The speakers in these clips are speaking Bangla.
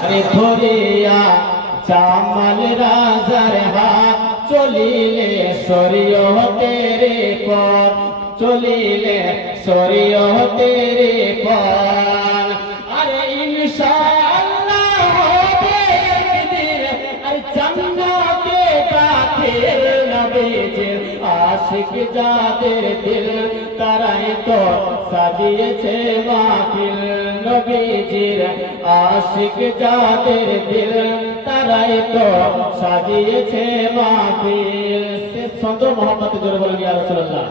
আরে ধরিয়া জামাল রাজার হাত চলিলে শরীয়তের পথ চলিলে শরীয়তের পথ আরে ইনশাআল্লাহ হবে একদিন আর জান্নাতে দাখিল নবীজির আশিক যাদের দিল তারাই তো সাজিয়েছে মাহফিল নবীজির আশিক যাদের দিল তারাই তো সাজিয়েছে মাহফিল সে ছন্দ মোহাম্মদ জোরে বলেন ইয়া রাসূলুল্লাহ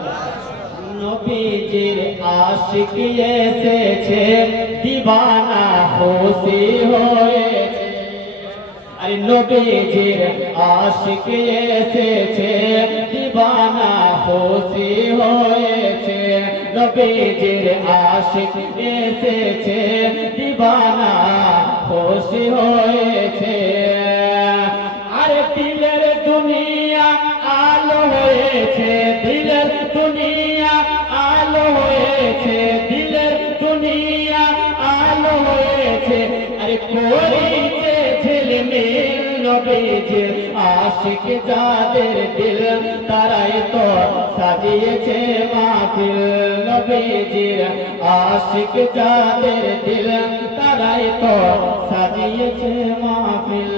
নবীজির আশিক এসেছে দিওয়ানা খুশি হয়েছে আরে নবীজির আশিক এসেছে দিওয়ানা খুশি হয়েছে নবীজির আশিক এসেছে দিওয়ানা খুশি হয়েছে আরে দিলের দুনিয়া আলো হয়েছে দিলের দুনিয়া আলো হয়েছে দিলের দুনিয়া আলো হয়েছে আরে করিছে ঝিলমিল নবীজির আশিক যাদের দিল তারাই তো সাজিয়েছে মাহফিল নবীজির আশিক যাদের দিল তারাই তো সাজিয়েছে মাহফিল